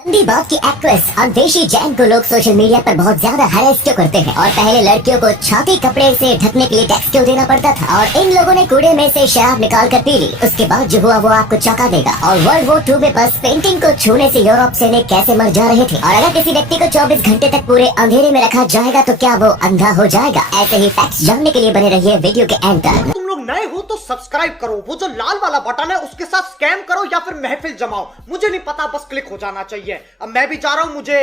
गंदी बात की एक्ट्रेस अंदेशी जैन को लोग सोशल मीडिया पर बहुत ज्यादा हैरेस क्यों करते हैं और पहले लड़कियों को छाती कपड़े से ढकने के लिए टैक्स क्यों देना पड़ता था और इन लोगों ने कूड़े में से शराब निकाल कर पी ली, उसके बाद जो हुआ वो आपको चौंका देगा। और वर्ल्ड वॉर 2 में बस पेंटिंग को छूने से यूरोप सैनिक कैसे मर जा रहे थे और अगर किसी व्यक्ति को 24 घंटे तक पूरे अंधेरे में रखा जाएगा तो क्या वो अंधा हो जाएगा। ऐसे ही फैक्ट्स जानने के लिए बने रहिए वीडियो के एंड तक। तुम लोग नए हो तो सब्सक्राइब करो, वो जो लाल वाला बटन है उसके साथ स्कैम करो या फिर महफिल जमाओ, मुझे नहीं पता, बस क्लिक हो जाना चाहिए। अब मैं भी जा रहा हूं, मुझे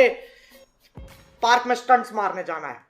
पार्क में स्टंट्स मारने जाना है।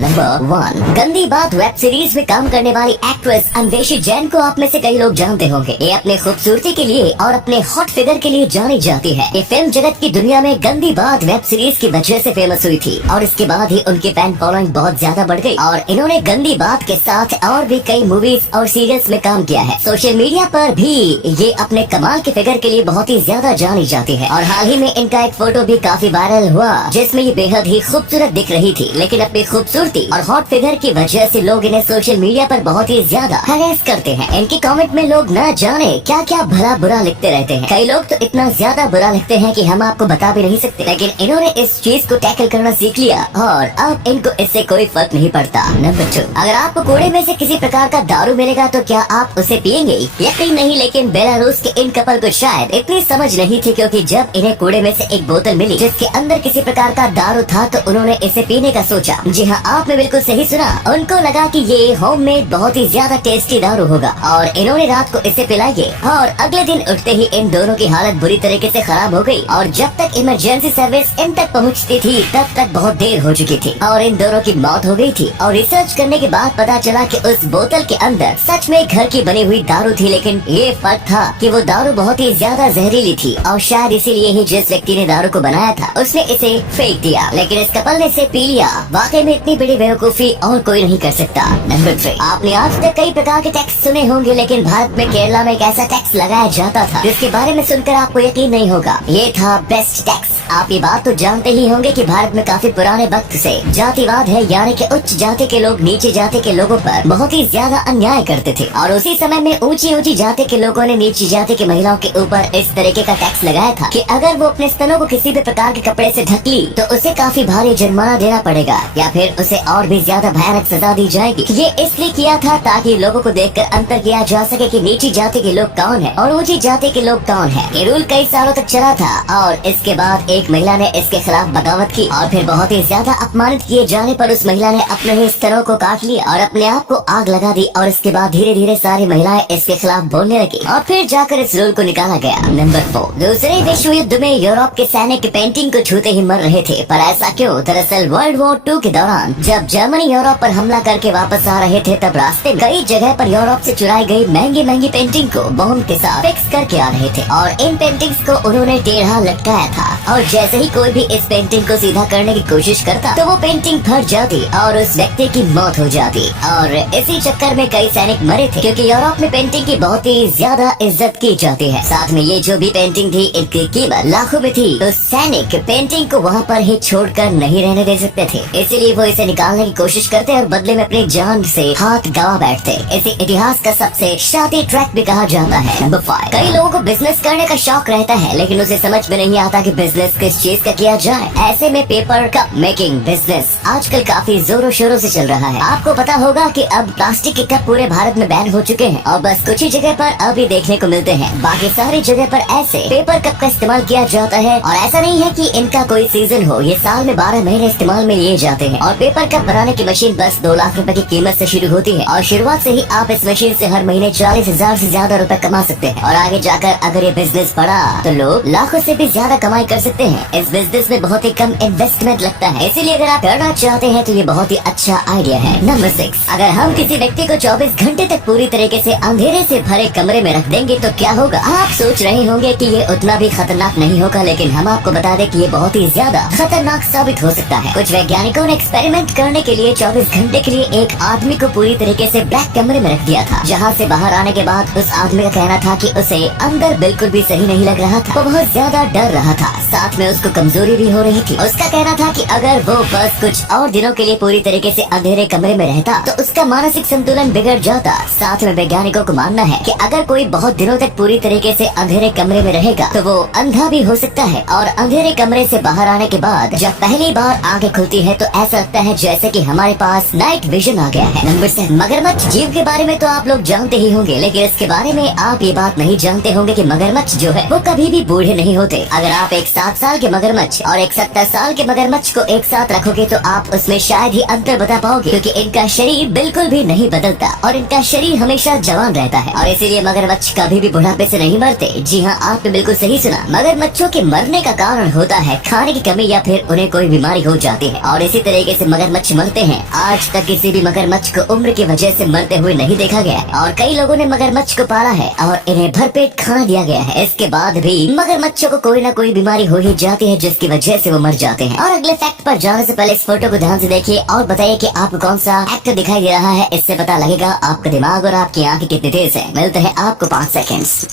नंबर 1, गंदी बात वेब सीरीज में काम करने वाली एक्ट्रेस अंदेशी जैन को आप में से कई लोग जानते होंगे। ये अपने खूबसूरती के लिए और अपने हॉट फिगर के लिए जानी जाती है। ये फिल्म जगत की दुनिया में गंदी बात वेब सीरीज की वजह से फेमस हुई थी और इसके बाद ही उनकी फैन फॉलोइंग बहुत ज्यादा बढ़ गई और इन्होंने गंदी बात के साथ और भी कई मूवीज और सीरियल्स में काम किया है। सोशल मीडिया पर भी ये अपने कमाल के फिगर के लिए बहुत ही ज्यादा जानी जाती है और हाल ही में इनका एक फोटो भी काफी वायरल हुआ जिसमें ये बेहद ही खूबसूरत दिख रही थी, लेकिन अपनी खूबसूरती और हॉट फिगर की वजह से लोग इन्हें सोशल मीडिया पर बहुत ही ज्यादा हैरेस करते हैं। इनके कमेंट में लोग न जाने क्या क्या भला बुरा लिखते रहते हैं। कई लोग तो इतना ज्यादा बुरा लिखते हैं कि हम आपको बता भी नहीं सकते, लेकिन इन्होंने इस चीज को टैकल करना सीख लिया और अब इनको इससे कोई फर्क नहीं पड़ता। नंबर 2, अगर आपको कूड़े में से किसी प्रकार का दारू मिलेगा तो क्या आप उसे पिएंगे? यकीन नहीं, लेकिन बेलारूस के इन कपल को शायद इतनी समझ नहीं थी, क्योंकि जब इन्हें कूड़े में से एक बोतल मिली जिसके अंदर किसी प्रकार का दारू था तो उन्होंने इसे पीने का सोचा। जी हाँ, आपने बिल्कुल सही सुना। उनको लगा कि ये होममेड बहुत ही ज्यादा टेस्टी दारू होगा और इन्होंने रात को इसे पिलाई और अगले दिन उठते ही इन दोनों की हालत बुरी तरीके से खराब हो गई और जब तक इमरजेंसी सर्विस इन तक पहुंचती थी तब तक बहुत देर हो चुकी थी और इन दोनों की मौत हो गई थी। और रिसर्च करने के बाद पता चला कि उस बोतल के अंदर सच में घर की बनी हुई दारू थी, लेकिन ये फर्क था कि वो दारू बहुत ही ज्यादा जहरीली थी और शायद इसीलिए ही जिस व्यक्ति ने दारू को बनाया था उसने इसे फेंक दिया, लेकिन इस कपल ने इसे पी लिया। वाकई में इतनी बड़ी बेवकूफी और कोई नहीं कर सकता। नंबर 3, आपने आज तक कई प्रकार के टैक्स सुने होंगे, लेकिन भारत में केरला में एक ऐसा टैक्स लगाया जाता था जिसके बारे में सुनकर आपको यकीन नहीं होगा। ये था बेस्ट टैक्स। आप ये बात तो जानते ही होंगे कि भारत में काफी पुराने वक्त से जातिवाद है, यानी कि उच्च जाति के लोग नीचे जाति के लोगों पर बहुत ही ज्यादा अन्याय करते थे और उसी समय में ऊंची ऊंची जाति के लोगों ने नीची जाति की महिलाओं के ऊपर इस तरीके का टैक्स लगाया था कि अगर वो अपने स्तनों को किसी भी प्रकार के कपड़े से ढक ली तो उसे काफी भारी जुर्माना देना पड़ेगा या फिर उसे और भी ज्यादा भयानक सजा दी जाएगी। ये इसलिए किया था ताकि लोगों को देखकर अंतर किया जा सके कि नीची जाति के लोग कौन है और ऊंची जाति के लोग कौन है। ये रूल कई सालों तक चला था और इसके बाद एक महिला ने इसके खिलाफ बगावत की और फिर बहुत ही ज्यादा अपमानित किए जाने पर उस महिला ने अपने ही स्तनों को काट लिया और अपने आप को आग लगा दी और इसके बाद धीरे धीरे सारी महिलाएं इसके खिलाफ बोलने लगी और फिर जाकर इस रूल को निकाला गया। नंबर 4, दूसरे विश्व युद्ध में यूरोप के सैनिक पेंटिंग को छूते ही मर रहे थे, पर ऐसा क्यों? दरअसल वर्ल्ड वॉर 2 के दौरान जब जर्मनी यूरोप पर हमला करके वापस आ रहे थे तब रास्ते में कई जगह पर यूरोप से चुराई गई महंगी महंगी पेंटिंग को बम के साथ फिक्स करके आ रहे थे और इन पेंटिंग्स को उन्होंने टेढ़ा लटकाया था और जैसे ही कोई भी इस पेंटिंग को सीधा करने की कोशिश करता तो वो पेंटिंग फट जाती और उस व्यक्ति की मौत हो जाती और इसी चक्कर में कई सैनिक मरे थे, क्योंकि यूरोप में पेंटिंग की बहुत ही ज्यादा इज्जत की जाती है। साथ में ये जो भी पेंटिंग थी इनकी कीमत लाखों में थी, तो सैनिक पेंटिंग को वहाँ पर ही छोड़कर नहीं रहने दे सकते थे, इसीलिए वो इसे निकालने की कोशिश करते और बदले में अपनी जान से हाथ गवा बैठते। इसे इतिहास का सबसे शाती ट्रैक भी कहा जाता है। नंबर 5, कई लोगों को बिजनेस करने का शौक रहता है, लेकिन उसे समझ में नहीं आता कि बिजनेस किस चीज का किया जाए। ऐसे में पेपर कप मेकिंग बिजनेस आजकल काफी जोरों शोरों से चल रहा है। आपको पता होगा कि अब प्लास्टिक के कप पूरे भारत में बैन हो चुके हैं और बस कुछ ही जगह पर अभी देखने को मिलते हैं, बाकी सारी जगह पर ऐसे पेपर कप का इस्तेमाल किया जाता है। और ऐसा नहीं है कि इनका कोई सीजन हो, ये साल में 12 महीने इस्तेमाल में लिए जाते हैं और पेपर कप बनाने की मशीन बस 2 लाख रुपए की कीमत से शुरू होती है और शुरुआत से ही आप इस मशीन से हर महीने 40,000 से ज्यादा रुपए कमा सकते हैं और आगे जाकर अगर ये बिजनेस बढ़ा तो लोग लाखों से भी ज्यादा कमाई कर सकते हैं। इस बिजनेस में बहुत ही कम इन्वेस्टमेंट लगता है, इसीलिए अगर आप करना चाहते हैं तो ये बहुत ही अच्छा आइडिया है। नंबर 6, अगर हम किसी व्यक्ति को 24 घंटे तक पूरी तरीके से अंधेरे से भरे कमरे में रख देंगे तो क्या होगा? आप सोच रहे होंगे कि ये उतना भी खतरनाक नहीं होगा, लेकिन हम आपको बता दें कि ये बहुत ही ज्यादा खतरनाक साबित हो सकता है। कुछ वैज्ञानिकों ने एक्सपेरिमेंट करने के लिए 24 घंटे के लिए एक आदमी को पूरी तरीके से ब्लैक कमरे में रख दिया था, जहाँ से बाहर आने के बाद उस आदमी का कहना था कि उसे अंदर बिल्कुल भी सही नहीं लग रहा था, वो बहुत ज्यादा डर रहा था। साथ में उसको कमजोरी भी हो रही थी। उसका कहना था कि अगर वो बस कुछ और दिनों के लिए पूरी तरीके से अंधेरे कमरे में रहता तो उसका मानसिक संतुलन बिगड़ जाता। साथ में वैज्ञानिकों को मानना है कि अगर कोई बहुत दिनों तक पूरी तरीके से अंधेरे कमरे में रहेगा तो वो अंधा भी हो सकता है, और अंधेरे कमरे से बाहर आने के बाद जब पहली बार आंखें खुलती है तो ऐसा लगता है जैसे कि हमारे पास नाइट विजन आ गया है। नंबर 7, मगरमच्छ जीव के बारे में तो आप लोग जानते ही होंगे, लेकिन इसके बारे में आप ये बात नहीं जानते होंगे कि मगरमच्छ जो है वो कभी भी बूढ़े नहीं होते। अगर आप एक 7 साल के मगरमच्छ और एक 70 साल के मगरमच्छ को एक साथ रखोगे तो आप उसमें शायद ही अंतर बता पाओगे, क्योंकि इनका शरीर बिल्कुल भी नहीं बदलता और इनका शरीर हमेशा जवान रहता है, और इसीलिए मगरमच्छ कभी भी बुढ़ापे से नहीं मरते। जी हाँ, आपने बिल्कुल सही सुना। मगरमच्छों के मरने का कारण होता है खाने की कमी या फिर उन्हें कोई बीमारी हो जाती है, और इसी तरीके से मगरमच्छ मरते हैं। आज तक किसी भी मगरमच्छ को उम्र की वजह से मरते हुए नहीं देखा गया है, और कई लोगों ने मगरमच्छ को पाला है और इन्हें भरपेट खाना दिया गया है। इसके बाद भी मगरमच्छों को कोई न कोई बीमारी हो ही जाती है जिसकी वजह से वो मर जाते हैं। और अगले फैक्ट पर जाने से पहले इस फोटो को ध्यान से देखिए और बताइए कि आपको कौन सा एक्टर दिखाई दे रहा है। इससे पता लगेगा आपका दिमाग और आपकी आंखें कितनी तेज है। मिलते हैं आपको 5 सेकंड्स।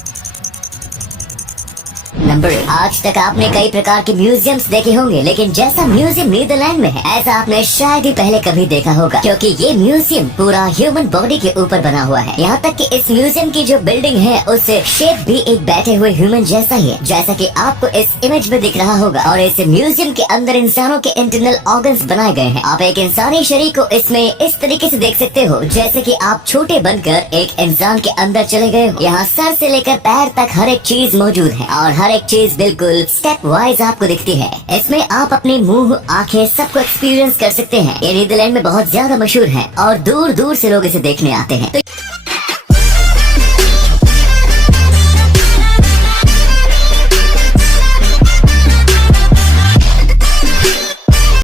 नंबर 8, आज तक आपने कई प्रकार के म्यूजियम्स देखे होंगे, लेकिन जैसा म्यूजियम नीदरलैंड में है ऐसा आपने शायद ही पहले कभी देखा होगा, क्योंकि ये म्यूजियम पूरा ह्यूमन बॉडी के ऊपर बना हुआ है। यहाँ तक कि इस म्यूजियम की जो बिल्डिंग है उससे शेप भी एक बैठे हुए ह्यूमन जैसा ही है, जैसा कि आपको इस इमेज में दिख रहा होगा। और इस म्यूजियम के अंदर इंसानों के इंटरनल ऑर्गन्स बनाए गए हैं। आप एक इंसानी शरीर को इसमें इस तरीके से देख सकते हो जैसे कि आप छोटे बनकर एक इंसान के अंदर चले गए हो। यहाँ सर से लेकर पैर तक हर एक चीज मौजूद है, और हर एक चीज बिल्कुल स्टेप वाइज आपको दिखती है। इसमें आप अपने मुंह, आंखें सबको एक्सपीरियंस कर सकते हैं। ये नीदरलैंड में बहुत ज्यादा मशहूर है और दूर दूर से लोग इसे देखने आते हैं। तो